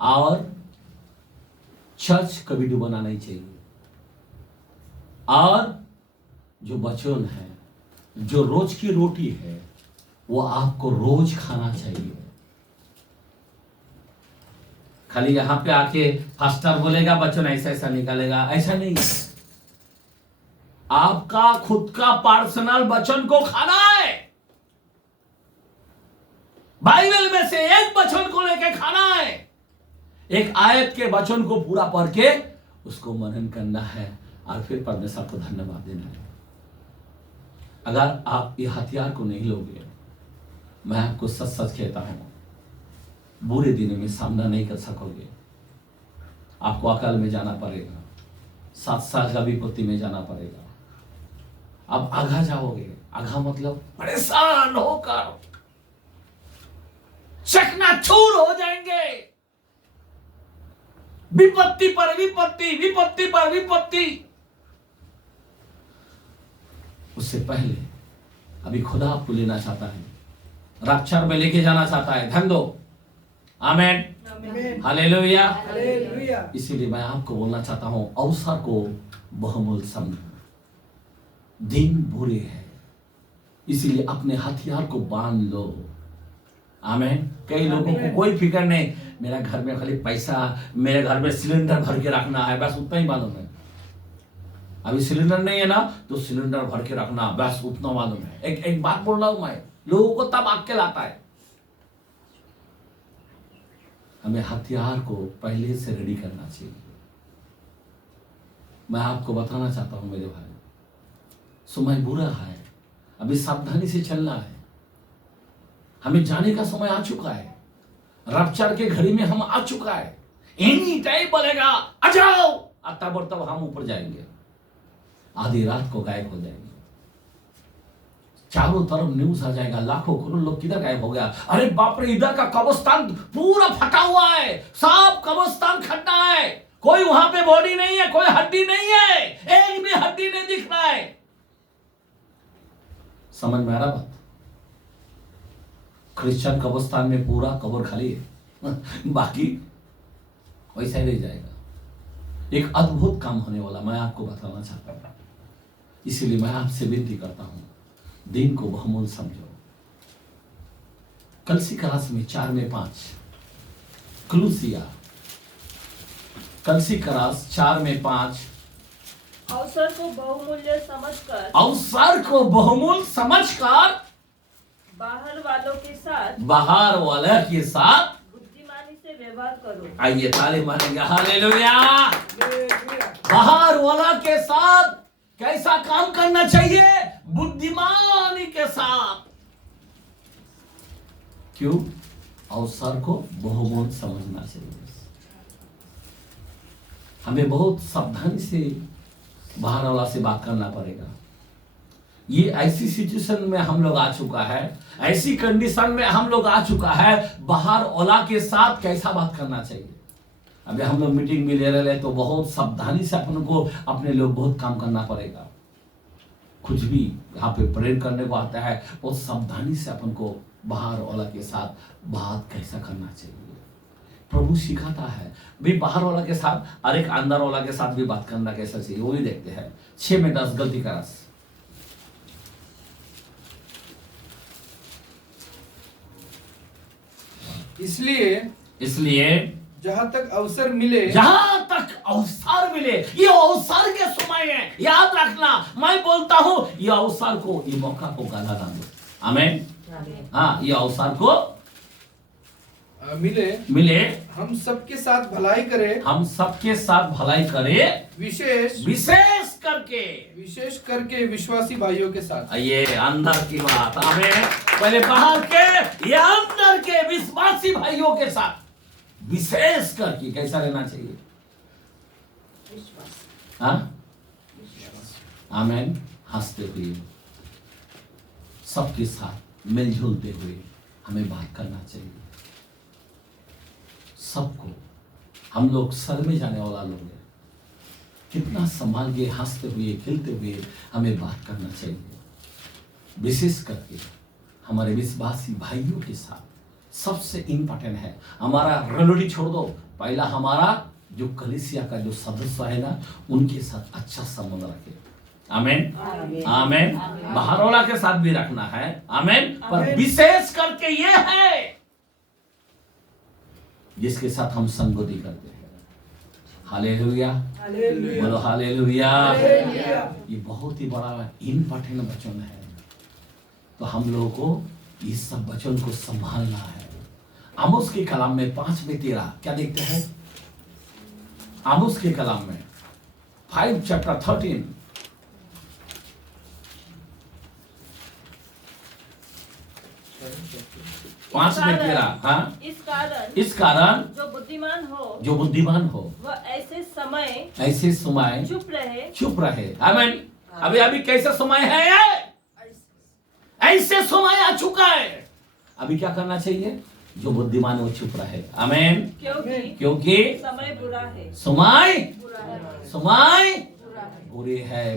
और चर्च कभी डूबना नहीं चाहिए। और जो वचन है, जो रोज की रोटी है, वो आपको रोज खाना चाहिए। खाली यहां पे आके फास्टर बोलेगा वचन ऐसा ऐसा निकालेगा, ऐसा नहीं। आपका खुद का पर्सनल वचन को खाना है। बाइबल में से एक वचन को लेके खाना है, एक आयत के वचन को पूरा पढ़ के उसको मनन करना है और फिर परमेश्वर को धन्यवाद देना है। अगर आप ये हथियार को नहीं लोगे, मैं आपको सच सच कहता हूं, बुरे दिनों में सामना नहीं कर सकोगे। आपको अकाल में जाना पड़ेगा, 7 साल का विपत्ति में जाना पड़ेगा। आप आघा जाओगे, आघा मतलब परेशान होकर चकनाचूर हो जाएंगे। विपत्ति पर विपत्ति, विपत्ति पर विपत्ति। उससे पहले अभी खुदा आपको लेना चाहता है, रक्षण में लेके जाना चाहता है। धन दो, आमेन, हालेलुया। इसीलिए मैं आपको बोलना चाहता हूं, अवसर को बहुमूल्य समझो। दिन बुरे हैं, इसीलिए अपने हथियार को बांध लो। आमेन। कई लोगों को कोई फिक्र नहीं, मेरा घर में खाली पैसा, मेरे घर में सिलेंडर भर के रखना है, बस उतना ही मालूम है। अभी सिलेंडर नहीं है ना, तो सिलेंडर भर के रखना, बस उतना मालूम है। एक बात बोल रहा हूं मैं, लोगों को तब अक्ल आता है। हमें हथियार को पहले से रेडी करना चाहिए। मैं आपको बताना चाहता हूं मेरे भाई, समय बुरा है, अभी सावधानी से चलना है। हमें जाने का समय आ चुका है, रफ्तार के घड़ी में हम आ चुका है। एनी टाइम बोलेगा आ जाओ, तब हम ऊपर जाएंगे, आधी रात को गायब हो जाएंगे। चारों तरफ न्यूज आ जाएगा, लाखों करोड़ लोग किधर गायब हो गया। अरे बाप रे, इधर का कब्रिस्तान पूरा फटा हुआ है, सब कब्रिस्तान खड्डा है, कोई वहां पे बॉडी नहीं है, कोई हड्डी नहीं है, एक भी हड्डी नहीं दिख रहा है। समझ में आ रहा बात? क्रिश्चियन कब्रिस्तान में पूरा कब्र खाली है, बाकी वैसा ही रह जाएगा। एक अद्भुत काम होने वाला मैं आपको बताना चाहता हूं, इसीलिए मैं आपसे विनती करता हूं, दिन को बहुमूल्य समझो। कलसी करास में 4:5, क्लूसिया कलसी करास 4:5, अवसर को बहुमूल्य समझकर, अवसर को बहुमूल्य समझकर बाहर वालों के साथ, बाहर वाले के साथ बुद्धिमानी से व्यवहार करो। आइए ताली मारेंगे, हालेलुया। बाहर वाला के साथ कैसा काम करना चाहिए? बुद्धिमानी के साथ। क्यों? अवसर को बहुमूल्य समझना चाहिए। हमें बहुत सावधानी से बाहर वाला से बात करना पड़ेगा। ये ऐसी सिचुएशन में हम लोग आ चुका है, ऐसी कंडीशन में हम लोग आ चुका है, बाहर वाला के साथ कैसा बात करना चाहिए। अभी हम लोग मीटिंग में ले रहे हैं, तो बहुत सावधानी से अपन को अपने लोग बहुत काम करना पड़ेगा। कुछ भी यहाँ पे प्रेयर करने को आता है, बहुत सावधानी से अपन को बाहर वाला के साथ बात कैसा करना चाहिए। प्रभु सिखाता है भी बाहर वाला के साथ और एक अंदर वाला के साथ भी बात करना कैसा चाहिए, वो भी देखते हैं। 6:10 गलती का रस। इसलिए जहां तक अवसर मिले, ये अवसर के समय है, याद रखना। मैं बोलता हूं, ये अवसर को, ये मौका को गला ना दो। आमीन। हाँ, ये अवसर को मिले हम सबके साथ भलाई करे, विशेष करके विश्वासी भाइयों के साथ। ये अंदर की बात। आमीन। पहले बाहर के, ये अंदर के विश्वासी भाइयों के साथ विशेष करके कैसा रहना चाहिए? आमीन। हंसते हुए, सबके साथ मिलजुलते हुए हमें बात करना चाहिए। सबको, हम लोग सर में जाने वाला लोग हैं, कितना संभाल के, हंसते हुए, खिलते हुए हमें बात करना चाहिए। विशेष करके हमारे विश्वासी भाइयों के साथ सबसे इंपॉर्टेंट है। हमारा रणनीति छोड़ दो, पहला हमारा जो कलीसिया का जो सदस्य है ना, उनके साथ अच्छा संबंध रखे। आमेन आमेन। बाहर वाला के साथ भी रखना है, आमेन। पर विशेष करके ये है जिसके साथ हम संगति करते हैं। हालेलुया, बोलो हालेलुया। ये बहुत ही बड़ा इंपॉर्टेंट वचन है, तो हम लोगों को इस सब वचन को संभालना है। आमोस के कलाम में 5:13 क्या देखते हैं? आमोस के कलाम में 5:13 5:13। हाँ, इस कारण जो बुद्धिमान हो वह ऐसे समय चुप रहे। आमीन। अभी कैसा समय है ये? ऐसे समय आ चुका है। अभी क्या करना चाहिए? जो बुद्धिमान वो चुप रहे। आमीन। क्योंकि समय बुरा है। समय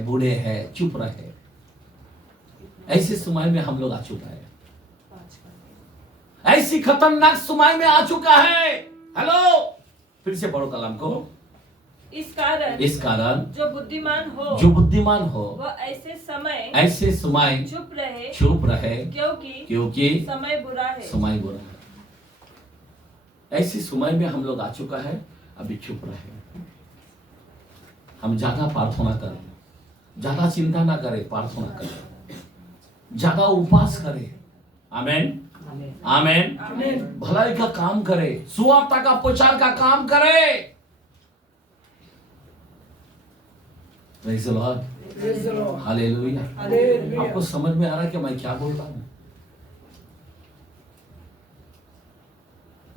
बुरे है, चुप रहे। ऐसे समय में हम लोग आ चुका है। ऐसी खतरनाक समय में आ चुका है। हेलो, फिर से पढ़ो कलाम को। इस कारण जो बुद्धिमान हो वह ऐसे समय चुप रहे क्योंकि समय बुरा है। ऐसी समय में हम लोग आ चुका है। अभी चुप रहे। हम ज्यादा प्रार्थना करें, ज्यादा चिंता ना करें, प्रार्थना करें, ज्यादा उपवास करें। आमीन आमीन। भलाई का काम करे, सुवार्ता का प्रचार का काम करे। Praise the Lord, hallelujah. आपको समझ में आ रहा है कि मैं क्या बोल रहा हूं?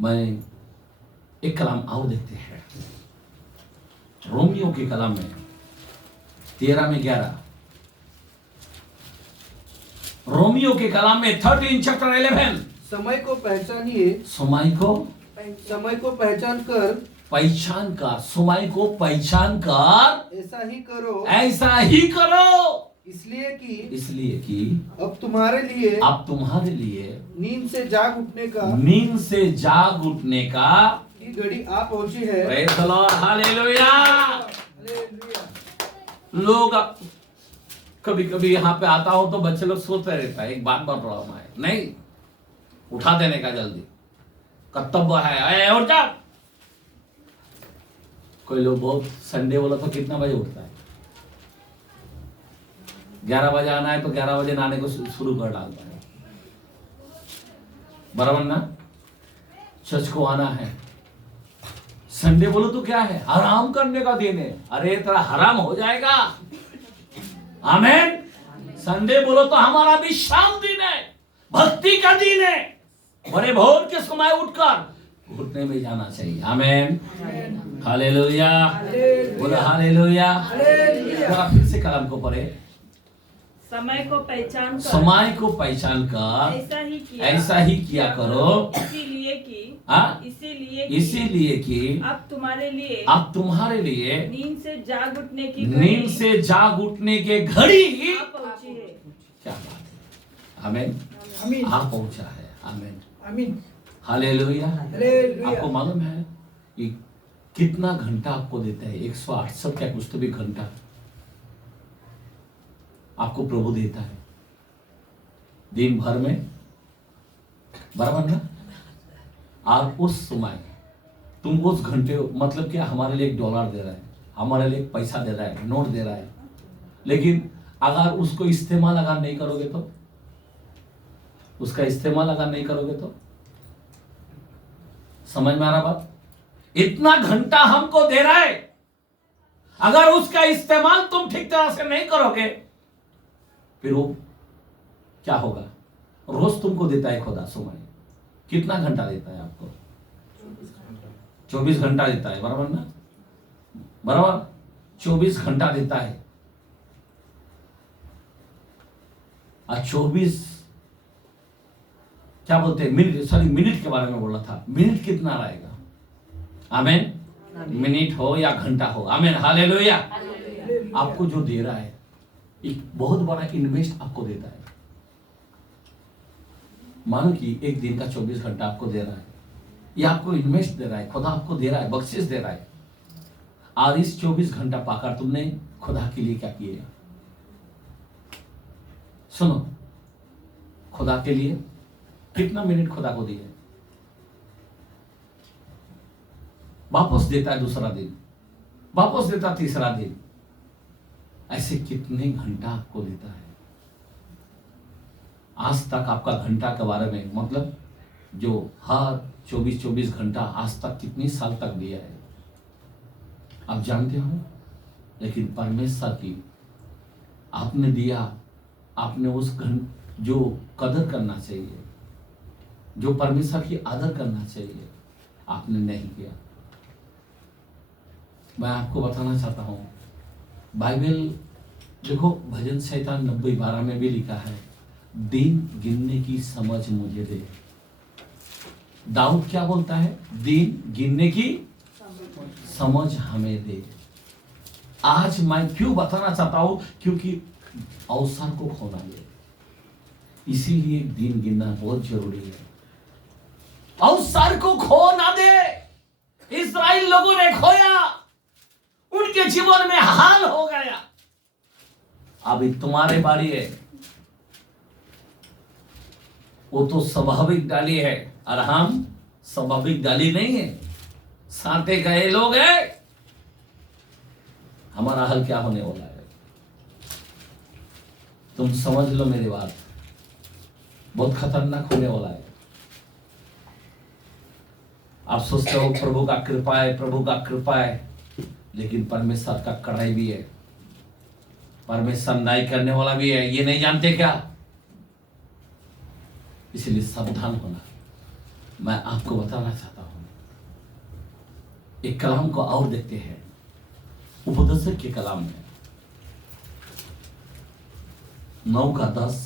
मैं एक कलाम और देखते हैं, रोमियो के कलाम में 13:11। रोमियो के कलाम में 13 चैप्टर 11। समय को पहचानिए, समय को समय को पहचान कर समय को पहचान कर ऐसा ही करो, इसलिए कि अब तुम्हारे लिए नींद से जाग उठने का की घड़ी आ पहुंची है। Praise the Lord, hallelujah. लोग कभी कभी यहाँ पे आता हो तो बच्चे लोग सोते रहता है, एक बात बता रहा हूं मैं, नहीं उठा देने का जल्दी कर्तव्य है। और जा, कोई लोग बहुत संडे बोला तो कितना बजे उठता है? 11 बजे आना है तो 11 बजे नहाने को शुरू कर डालता है, बराबर ना? चर्च को आना है। संडे बोलो तो क्या है? आराम करने का दिन है। अरे तेरा हराम हो जाएगा। आमीन। संडे बोलो तो हमारा विश्राम दिन है, भक्ति का दिन है। बड़े भोर के समय उठकर घुटने में जाना चाहिए। आमीन, हालेलुया, बोलो हालेलुया। फिर से कलाम को पढ़े। समय को पहचान कर ऐसा ही किया करो, इसीलिए कि अब तुम्हारे लिए नींद से जाग उठने की घड़ी पहुंची है। क्या बात है? आमीन। आ पहुंचा है। आमीन, हालेलुया। आपको मालूम है कि कितना घंटा आपको देता है? 168 क्या कुछ तो भी घंटा आपको प्रभु देता है दिन भर में, बराबर ना? और उस समय तुम उस घंटे, मतलब क्या, हमारे लिए $1 दे रहा है, हमारे लिए पैसा दे रहा है, नोट दे रहा है, लेकिन अगर उसको इस्तेमाल अगर नहीं करोगे तो, उसका इस्तेमाल अगर नहीं करोगे तो, समझ में आ रहा बात? इतना घंटा हमको दे रहा है, अगर उसका इस्तेमाल तुम ठीक तरह से नहीं करोगे फिर वो क्या होगा? रोज तुमको देता है खुदा समय। कितना घंटा देता है आपको? 24 घंटा देता है, बराबर ना? बराबर 24 घंटा देता है। और 24 क्या बोलते हैं, मिनट के बारे में बोल रहा था। मिनट कितना रहेगा? आमीन। मिनट हो या घंटा हो, आमीन, हालेलुया। आपको जो दे रहा है एक बहुत बड़ा इन्वेस्ट आपको देता है। मानो कि एक दिन का 24 घंटा आपको दे रहा है, ये आपको इन्वेस्ट दे रहा है, खुदा आपको दे रहा है, बख्शिश दे रहा है। और इस 24 घंटा पाकर तुमने खुदा के लिए क्या किया? सुनो, खुदा के लिए कितना मिनट खुदा को दिए? वापस देता है दूसरा दिन, वापस देता तीसरा दिन, ऐसे कितने घंटा आपको देता है? आज तक आपका घंटा के बारे में, मतलब जो हर 24 घंटा आज तक कितने साल तक दिया है आप जानते हो? लेकिन परमेश्वर की आपने दिया, आपने उस जो कदर करना चाहिए, जो परमेश्वर की आदर करना चाहिए, आपने नहीं किया। मैं आपको बताना चाहता हूं, बाइबल देखो, भजन शैतान 90:12 में भी लिखा है, दिन गिनने की समझ मुझे दे। दाऊद क्या बोलता है? दिन गिनने की समझ हमें दे। आज मैं क्यों बताना चाहता हूं? क्योंकि अवसर को खोना दे, इसीलिए दिन गिनना बहुत जरूरी है। अवसर को खो ना दे। इस्राएल लोगों ने खोया, उनके जीवन में हाल हो गया। अभी तुम्हारे बारी है। वो तो स्वाभाविक डाली है और हम स्वाभाविक डाली नहीं है, साथे गए लोग हैं। हमारा हाल क्या होने वाला है तुम समझ लो मेरी बात, बहुत खतरनाक होने वाला है। आप सोचते हो प्रभु का कृपा है, प्रभु का कृपा है, लेकिन परमेश्वर का कड़ाई भी है, परमेश्वर न्याय करने वाला भी है। ये नहीं जानते क्या? इसलिए सावधान होना। मैं आपको बताना चाहता हूं, एक कलाम को और देखते हैं, उपदेशक के कलाम में 9:10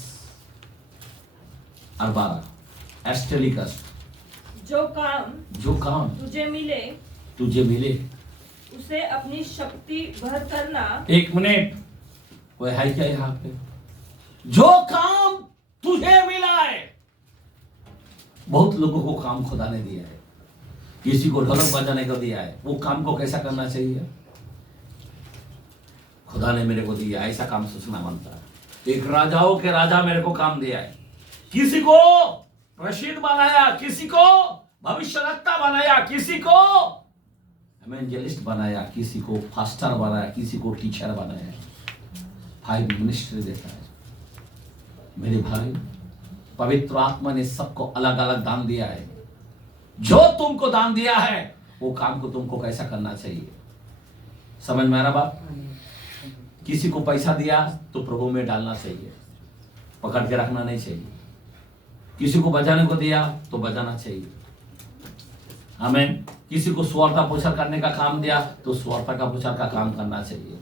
और 12। एस्टेलिकस, जो काम तुझे मिले उसे अपनी शक्ति भर करना। एक मिनट, कोई है क्या यहाँ पे? जो काम तुझे मिला है। बहुत लोगों को काम खुदा ने दिया है, किसी को ढोलक बजाने को दिया है, वो काम को कैसा करना चाहिए? खुदा ने मेरे को दिया, ऐसा काम सोचना बनता है। एक राजाओं के राजा मेरे को काम दिया है, किसी को प्रसिद्ध बनाया, किसी को भविष्यवक्ता बनाया, किसी को इवेंजलिस्ट बनाया, किसी को फास्टर बनाया, किसी को टीचर बनाया। 5 मिनिस्ट्री देता है। मेरे भाई, पवित्र आत्मा ने सबको अलग अलग दान दिया है। जो तुमको दान दिया है वो काम को तुमको कैसा करना चाहिए? समझ में आ रहा बात? किसी को पैसा दिया तो प्रभु में डालना चाहिए, पकड़ के रखना नहीं चाहिए। किसी को बजाने को दिया तो बजाना चाहिए। आमीन। किसी को सुवार्ता प्रचार करने का काम दिया तो सुवार्ता का प्रचार का काम करना चाहिए।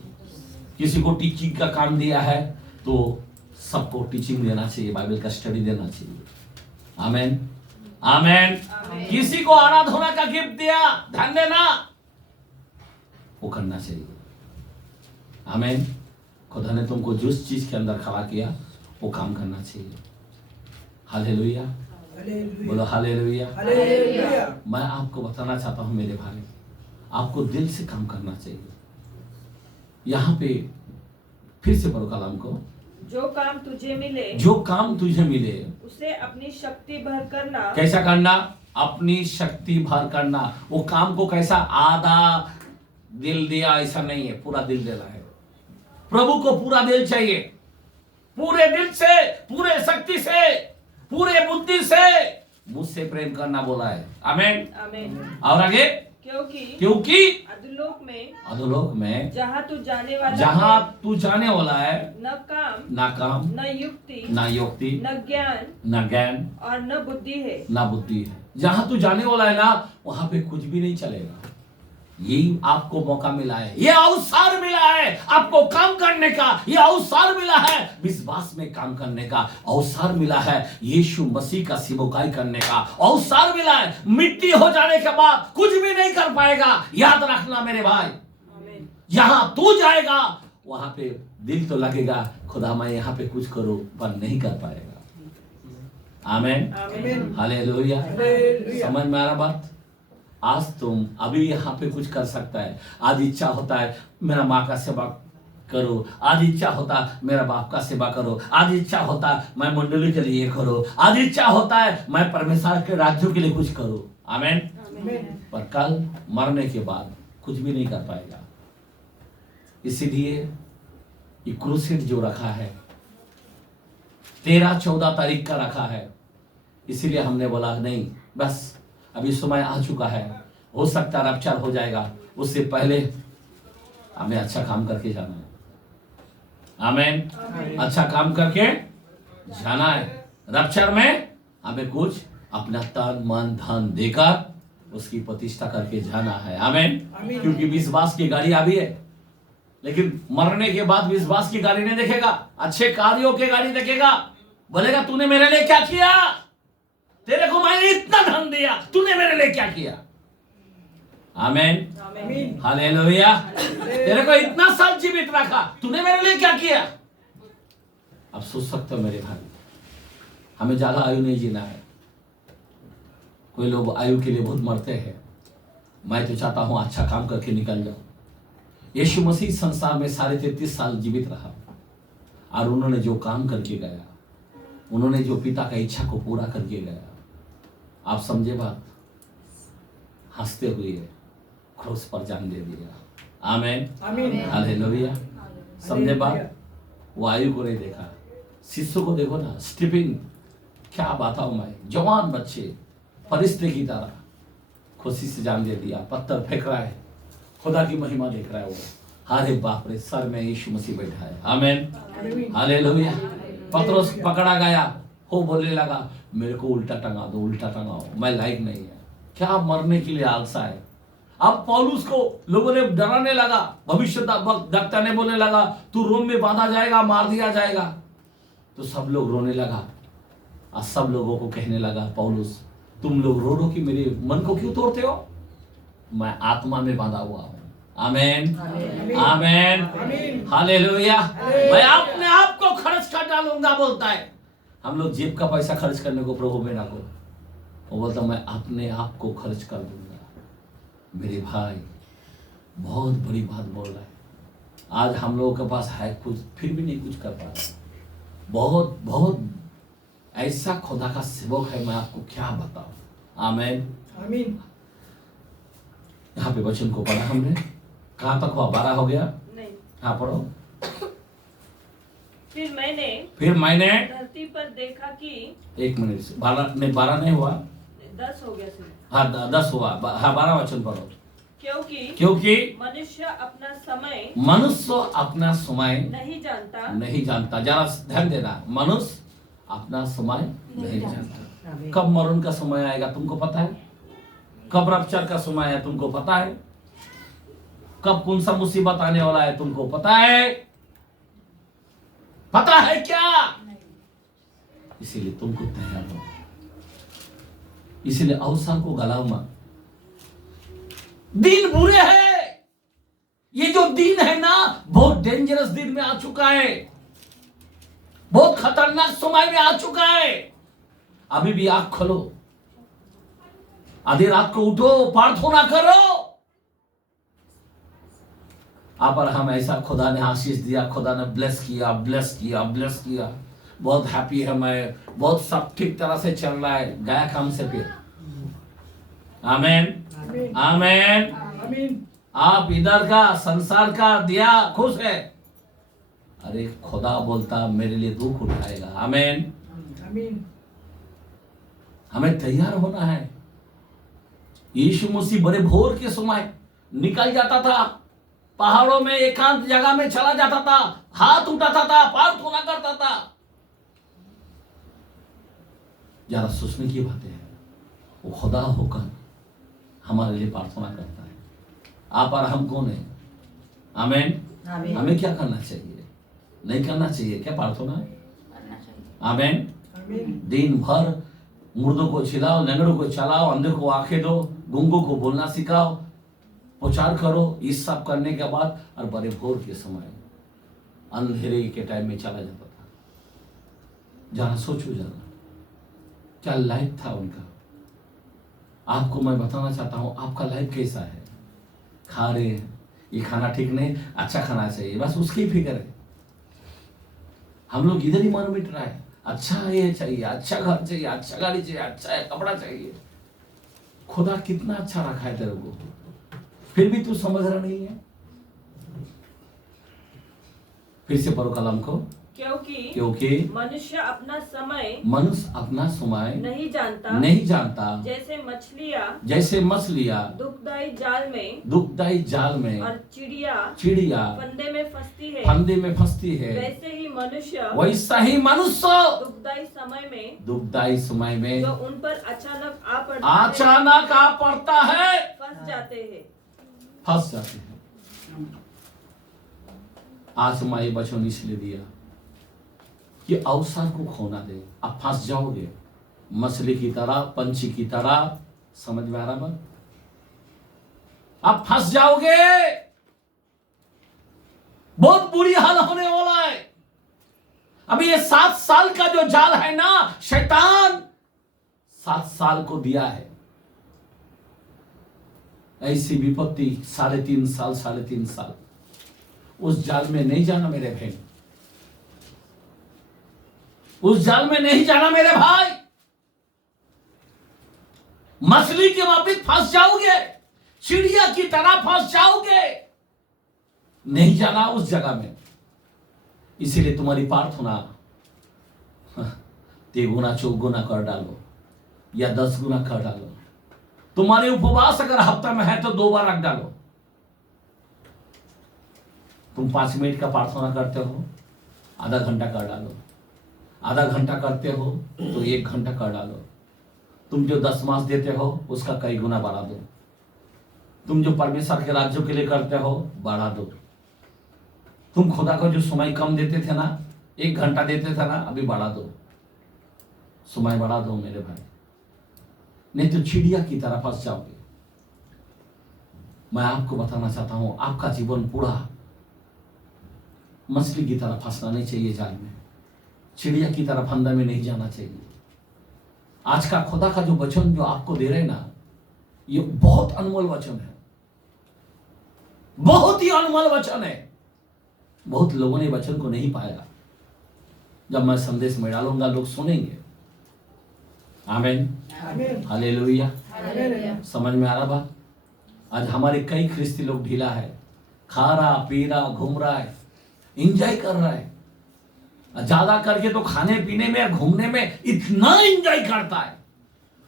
किसी को टीचिंग का काम दिया है तो सबको टीचिंग देना चाहिए, बाइबल का स्टडी देना चाहिए। आमीन, आमीन। किसी को आराधना का गिफ्ट दिया, ध्यान देना, वो करना चाहिए। आमीन। खुदा ने तुमको जिस चीज के अंदर खड़ा किया वो काम करना चाहिए। हालेलुया, बोलो हालेलुया। मैं आपको बताना चाहता हूं मेरे भाई, आपको दिल से काम करना चाहिए। यहां पे फिर से पढ़ो कलाम को, जो काम तुझे मिले उसे अपनी शक्ति भर करना। कैसा करना? अपनी शक्ति भर करना। वो काम को कैसा? आधा दिल दिया ऐसा नहीं है, पूरा दिल देना है। प्रभु को पूरा दिल चाहिए, पूरे दिल से, पूरे शक्ति से, पूरे बुद्धि से मुझसे प्रेम करना बोला है। आमीन, आमीन। और आगे, क्योंकि अधोलोक में जहां तू जाने वाला है, न काम, न युक्ति, न ज्ञान और न बुद्धि है। जहां तू जाने वाला है ना, वहां पे कुछ भी नहीं चलेगा। यही आपको मौका मिला है, ये अवसर मिला है आपको काम करने का, ये अवसर मिला है विश्वास में काम करने का, अवसर मिला है यीशु मसीह का सेवकाई करने का, अवसर मिला है। मिट्टी हो जाने के बाद कुछ भी नहीं कर पाएगा, याद रखना मेरे भाई। जहां तू जाएगा वहां पे दिल तो लगेगा, खुदा मैं यहाँ पे कुछ करूं, पर नहीं कर पाएगा। आमेन, आमीन। हालेलुया। हालेलुया। समझ में आ रहा बात? आज तुम अभी यहाँ पे कुछ कर सकता है। आज इच्छा होता है मेरा माँ का सेवा करो, आज इच्छा होता है मेरा बाप का सेवा करो, आज इच्छा होता है मैं मंडली के लिए करो, आज इच्छा होता है मैं परमेश्वर के राज्यों के लिए कुछ करूं। आमेन। आमीन। पर कल मरने के बाद कुछ भी नहीं कर पाएगा। इसीलिए ये क्रूसेड जो रखा है 13-14 तारीख का रखा है, इसीलिए हमने बोला नहीं, बस अभी समय आ चुका है, हो सकता है रप्चर हो जाएगा, उससे पहले हमें अच्छा काम करके जाना है। आमेन। अच्छा काम करके जाना है। रप्चर में हमें कुछ अपना तन मन धन देकर उसकी प्रतिष्ठा करके जाना है। आमेन। क्योंकि विश्वास की गाड़ी अभी है, लेकिन मरने के बाद विश्वास की गाड़ी नहीं देखेगा, अच्छे कार्यों की गाड़ी देखेगा। बोलेगा तूने मेरे लिए क्या किया, तेरे को मैंने इतना धन दिया, तूने मेरे लिए क्या किया। आमेन, आमीन। हालेलुया। तेरे को इतना साल जीवित रखा, तूने मेरे लिए क्या किया। अब सोच सकते हो मेरे भाई, हमें ज्यादा आयु नहीं जीना है। कोई लोग आयु के लिए बहुत मरते हैं, मैं तो चाहता हूं अच्छा काम करके निकल जाऊं। यीशु मसीह संसार में 33.5 साल जीवित रहा और उन्होंने जो काम करके गया, उन्होंने जो पिता का इच्छा को पूरा करके गया, आप समझे बात, हंसते हुए क्रूस पर जान दे दिया। आमेन, आमीन। हालेलुया। समझे बात? वो आयु को नहीं देखा, शिष्यों को देखो ना, स्टीफन, क्या बताऊं मैं, जवान बच्चे फरिश्ते की तरह खुशी से जान दे दिया, पत्थर फेंक रहा है, खुदा की महिमा देख रहा है वो। अरे बाप रे, सर में यीशु मसीह बैठा है। आमेन, हालेलुया। पतरस पकड़ा गया, हो बोलने लगा मेरे को उल्टा टंगा दो, उल्टा टंगाओ, मैं लायक नहीं है। क्या मरने के लिए आलसा है। अब पौलुस को लोगों ने डराने लगा, भविष्यद्वक्ता ने बोलने लगा तू रोम में बांधा जाएगा, मार दिया जाएगा। तो सब लोग रोने लगा और सब लोगों को कहने लगा पौलुस तुम लोग रो रो कि मेरे मन को क्यों तोड़ते हो, मैं आत्मा में बांधा हुआ हूं। आमेन, आमेन, हालेलुया। मैं अपने आप को खर्च कर डालूंगा बोलता है। हम लोग जेब का पैसा खर्च करने को प्रभु में ना को, वो बोलता मैं अपने आप को खर्च कर दूंगा। मेरे भाई बहुत बड़ी बात बोल रहा है। आज हम लोगों के पास है कुछ, फिर भी नहीं कुछ कर पा रहा। बहुत बहुत ऐसा खुदा का सेवक है, मैं आपको क्या बताऊं। आमेन, आमीन। यहाँ पे वचन को पढ़ा हमने, कहाँ तक हुआ, 12 हो गया। नहीं। हाँ पढ़ो। फिर मैंने धरती पर देखा कि 1 मिनट से 12 नहीं हुआ, 10 हो गया सिर्फ। हाँ 10 हुआ। हाँ 12 वचन पढ़ो। क्योंकि मनुष्य अपना समय नहीं जानता। जरा ध्यान देना, मनुष्य अपना समय नहीं जानता। कब मरण का समय आएगा तुमको पता है? कब रप्चर का समय है तुमको पता है? कब कौन सा मुसीबत आने वाला है तुमको पता है? पता है क्या? इसीलिए तुमको तैयार हो, इसीलिए अवसर को गलाओ मत। दिन बुरे हैं, ये जो दिन है ना बहुत डेंजरस दिन में आ चुका है, बहुत खतरनाक समय में आ चुका है। अभी भी आंख खोलो, आधी रात को उठो, प्रार्थना करो। आप और हम ऐसा खुदा ने आशीष दिया, खुदा ने ब्लेस किया, ब्लेस किया, ब्लेस किया। बहुत हैप्पी है मैं, बहुत सब ठीक तरह से चल रहा है, गया काम से फिर। आमेन, आमेन, आमीन। आप इधर का संसार का दिया खुश है, अरे खुदा बोलता मेरे लिए दुख उठाएगा। आमेन, आमीन। हमें तैयार होना है। यीशु मसीह बड़े भोर के समय निकल जाता था, पहाड़ों में एकांत जगह में चला जाता था, हाथ उठाता था, प्रार्थना करता था। जरा सोचने की बात है, वो खुदा होकर हमारे लिए प्रार्थना करता है। आप और हम कौन है? आमेन, हमें क्या करना चाहिए, नहीं करना चाहिए क्या प्रार्थना? आमेन। दिन भर मुर्दों को छिलाओ, लंगड़ों को चलाओ, अंधे को आंखें दो, गूंगों को बोलना सिखाओ, प्रचार करो। इस सब करने के बाद और बड़े भोर के समय अंधेरे के टाइम में चला जाता था। जरा सोचो, जरा क्या लाइफ था उनका। आपको मैं बताना चाहता हूं आपका लाइफ कैसा है। खा रहे हैं, ये खाना ठीक नहीं, अच्छा खाना चाहिए, बस उसकी ही फिक्र है। हम लोग इधर ही मन मिट रहा है, अच्छा ये चाहिए, अच्छा घर चाहिए, अच्छा गाड़ी चाहिए, अच्छा कपड़ा चाहिए। खुदा कितना अच्छा रखा है तेरे को, फिर भी तू समझ रहा नहीं है। फिर से पढ़ो कलम को। क्योंकि मनुष्य अपना समय नहीं जानता जैसे मछलियाँ दुखदाई जाल में और चिड़िया फंदे में फंसती है वैसे ही मनुष्य दुखदाई समय में जो उन पर अचानक आ पड़ता है फंस जाते हैं। आज मैं ये वचन इसलिए दिया कि अवसर को खोना दे, आप फंस जाओगे मछली की तरह, पंछी की तरह। समझ में आ रहा बात? आप फंस जाओगे, बहुत बुरी हाल होने वाला है। अभी ये 7 साल का जो जाल है ना, शैतान 7 साल को दिया है। ऐसी विपत्ति 3.5 साल उस जाल में नहीं जाना मेरे भाई, उस जाल में नहीं जाना मेरे भाई। मछली के वापिस फंस जाओगे, चिड़िया की तरह फंस जाओगे, नहीं जाना उस जगह में। इसीलिए तुम्हारी प्रार्थना 3 गुना 4 गुना कर डालो या 10 गुना कर डालो। तुम्हारे उपवास अगर हफ्ता में है तो 2 बार रख डालो। तुम 5 मिनट का प्रार्थना करते हो, आधा घंटा कर डालो। आधा घंटा करते हो तो 1 घंटा कर डालो। तुम जो 10 मास देते हो उसका कई गुना बढ़ा दो। तुम जो परमेश्वर के राज्यों के लिए करते हो बढ़ा दो। तुम खुदा को जो समय कम देते थे ना, 1 घंटा देते थे ना, अभी बढ़ा दो, समय बढ़ा दो मेरे भाई, नहीं तो चिड़िया की तरह फंस जाओगे। मैं आपको बताना चाहता हूं आपका जीवन पूरा मछली की तरह फंसना नहीं चाहिए जाल में, चिड़िया की तरह फंदा में नहीं जाना चाहिए। आज का खुदा का जो वचन जो आपको दे रहे ना, ये बहुत अनमोल वचन है, बहुत ही अनमोल वचन है। बहुत लोगों ने वचन को नहीं पाया। जब मैं संदेश में डालूंगा लोग सुनेंगे। आमीन, हालेलुया। समझ में आ रहा बात? आज हमारे कई ख्रिस्ती लोग ढीला है, खा रहा पी रहा घूम रहा है, एंजॉय कर रहा है। ज्यादा करके तो खाने पीने में घूमने में इतना एंजॉय करता है,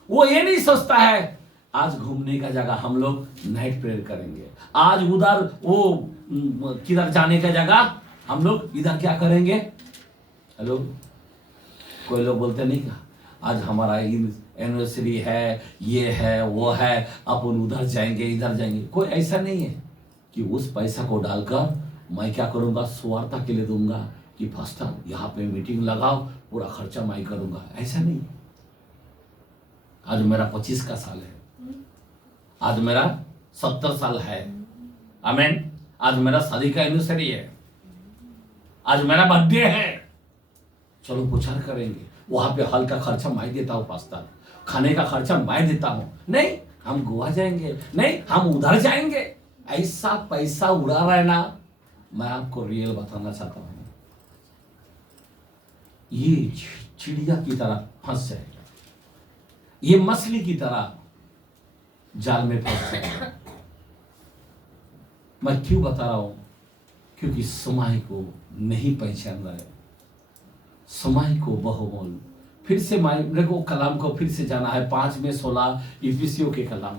वो ये नहीं सोचता है आज घूमने का जगह हम लोग नाइट प्रेयर करेंगे, आज उधर वो किधर जाने का जगह हम लोग इधर क्या करेंगे। हेलो, कोई लोग बोलते नहीं का आज हमारा एनिवर्सरी है, ये है वो है, अपन उधर जाएंगे इधर जाएंगे। कोई ऐसा नहीं है कि उस पैसा को डालकर मैं क्या करूंगा, स्वार्थता के लिए दूंगा कि फास्टर यहाँ पे मीटिंग लगाओ, पूरा खर्चा मैं करूंगा। ऐसा नहीं। आज मेरा 25 का साल है, आज मेरा 70 साल है। आमीन। आज मेरा शादी का एनिवर्सरी है, आज मेरा बर्थडे है, चलो प्रचार करेंगे। वहां पे हल का खर्चा मैं देता हूँ, पास्ता खाने का खर्चा मैं देता हूँ। नहीं हम गोवा जाएंगे, नहीं हम उधर जाएंगे। ऐसा पैसा उड़ा रहा है ना, मैं आपको रियल बताना चाहता हूँ, ये चिड़िया की तरह फंस जाएगा, ये मछली की तरह जाल में फंस जाएगा। मैं क्यों बता रहा हूं? क्योंकि समय को नहीं पहचान रहा है, समय को बहुमूल्य। फिर से मेरे को कलाम को फिर से जाना है 5:16 इफिसियों के कलाम,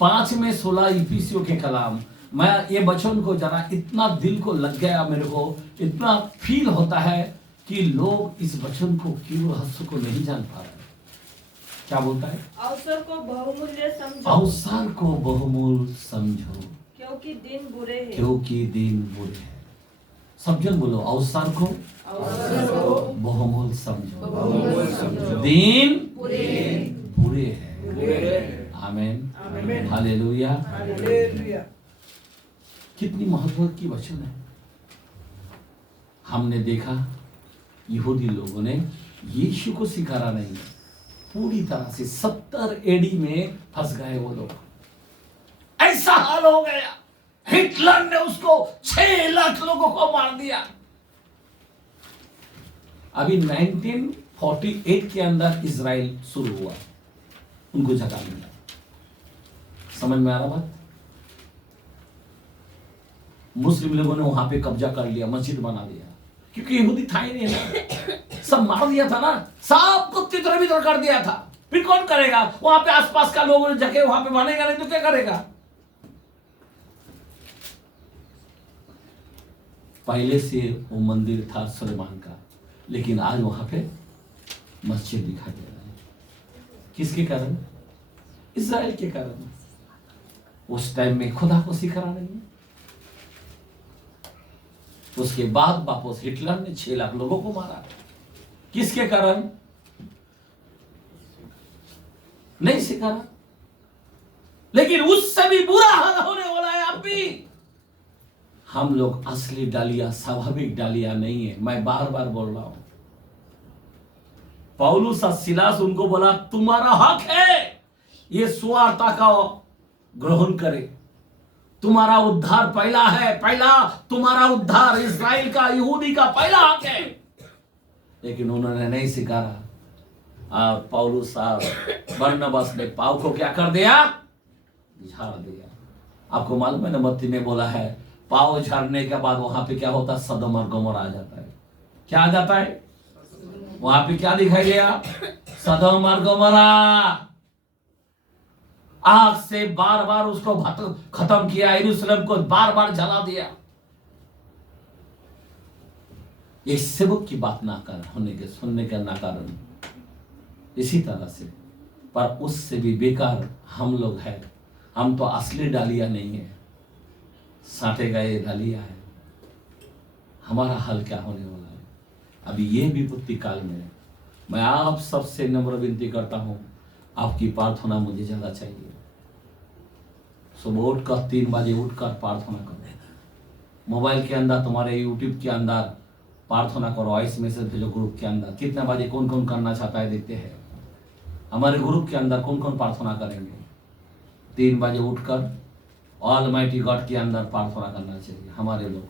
5:16 इफिसियों के कलाम। मैं ये वचन को जाना, इतना दिल को लग गया मेरे को, इतना फील होता है कि लोग इस वचन को क्यों रहस्य को नहीं जान पा रहे। क्या बोलता है? अवसर को बहुमूल्य समझो, अवसर को बहुमूल्य समझो, क्योंकि दिन बुरे हैं, क्योंकि दिन बुरे हैं। सब जन बोलो, अवसर को बहुमूल्य समझो, दिन बुरे हैं। आमीन, हालेलुया। कितनी महत्व की वचन है। हमने देखा यहूदी लोगों ने यीशु को सिखाना नहीं है। पूरी तरह से 70 एडी में फंस गए वो लोग। ऐसा हाल हो गया, हिटलर ने उसको 6 लाख लोगों को मार दिया। अभी 1948 के अंदर इजराइल शुरू हुआ, उनको जगह मिला। समझ में आ रहा बात? मुस्लिम लोगों ने वहां पे कब्जा कर लिया, मस्जिद बना दिया, क्योंकि यहूदी था ही नहीं ना, सब मार दिया था ना, सबको तितर बितर कर दिया था। फिर कौन करेगा? वहां पे आसपास का लोग जगह वहां पे बनेगा नहीं तो क्या करेगा? पहले से वो मंदिर था सुलेमान का, लेकिन आज वहां पे मस्जिद दिखाई दे रहा है। किसके कारण? इजराइल के कारण। उस टाइम में खुदा को सिखाना नहीं है। उसके बाद वापस हिटलर ने 6 लाख लोगों को मारा। किसके कारण? नहीं सिखाना। लेकिन उससे भी बुरा हाल होने वाला है। अब भी हम लोग असली डालिया, स्वाभाविक डालिया नहीं है। मैं बार बार बोल रहा हूं। पौलुस और सिलास उनको बोला तुम्हारा हक है ये सुवार्ता का ग्रहण करे। तुम्हारा उद्धार पहला है, पहला तुम्हारा उद्धार इस्राएल का, यहूदी का पहला हक है। लेकिन उन्होंने नहीं स्वीकारा। पौलुस और बरनबास ने पाव को क्या कर दिया? झाड़ दिया। आपको मालूम है ना, मत्ती में बोला है पाव झाड़ने के बाद वहां पे क्या होता है? सदम और गमोरा आ जाता है। क्या आ जाता है? वहां पे क्या दिखाई दिया? सदम और गमोरा। आग से बार बार उसको खत्म किया, यरूशलेम को बार बार जला दिया। ये सेवक की बात ना कर होने के सुनने का ना कारण। इसी तरह से पर उससे भी बेकार हम लोग हैं। हम तो असली डालिया नहीं है, साटे गए डालिया है। हमारा हाल क्या होने वाला है? अभी ये विपत्ति काल में मैं आप सबसे नम्र विनती करता हूं, आपकी प्रार्थना मुझे ज्यादा चाहिए। सुबह उठकर 3 बजे उठकर प्रार्थना करो। मोबाइल के अंदर, तुम्हारे यूट्यूब के अंदर प्रार्थना करो। वॉइस मैसेज भेजो ग्रुप के अंदर। कितने बजे कौन कौन करना चाहता है देखते हैं। हमारे ग्रुप के अंदर कौन कौन प्रार्थना करेंगे? 3 बजे उठकर ऑलमाइटी गॉड के अंदर प्रार्थना करना चाहिए हमारे लोग।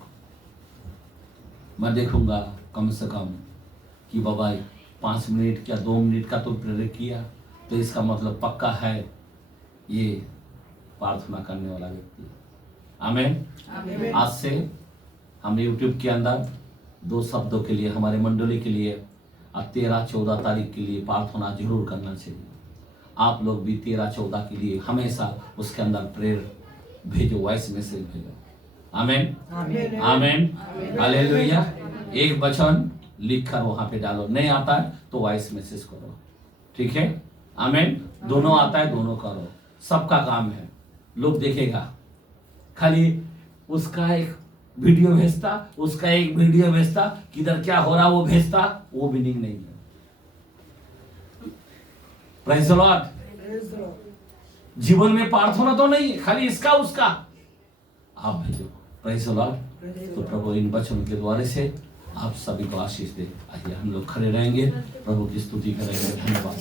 मैं देखूंगा कम से कम कि बाबा 5 मिनट या 2 मिनट का तो प्रेयर किया, तो इसका मतलब पक्का है ये प्रार्थना करने वाला व्यक्ति। आमीन। आज से हम यूट्यूब के अंदर 2 शब्दों के लिए, हमारे मंडली के लिए 13-14 तारीख के लिए प्रार्थना जरूर करना चाहिए। आप लोग भी 13-14 के लिए हमेशा उसके अंदर प्रेयर भेजो, वॉइस मैसेज भेजो। आमीन आमीन हालेलुया। एक वचन लिखकर वहां पे डालो। नहीं आता है तो वॉइस मैसेज करो, ठीक है? आमीन। दोनों आता है दोनों करो, सबका काम है। लोग देखेगा, खाली उसका एक वीडियो भेजता, उसका एक वीडियो भेजता, किधर क्या हो रहा वो भेजता, वो मीनिंग नहीं है। Praise the Lord. जीवन में प्रार्थना तो नहीं, खाली इसका उसका आप भेजो। Praise the Lord. तो प्रभु इन वचनों के द्वारा से आप सभी को आशीष दे। आइए हम लोग खड़े रहेंगे, प्रभु की स्तुति करेंगे। धन्यवाद।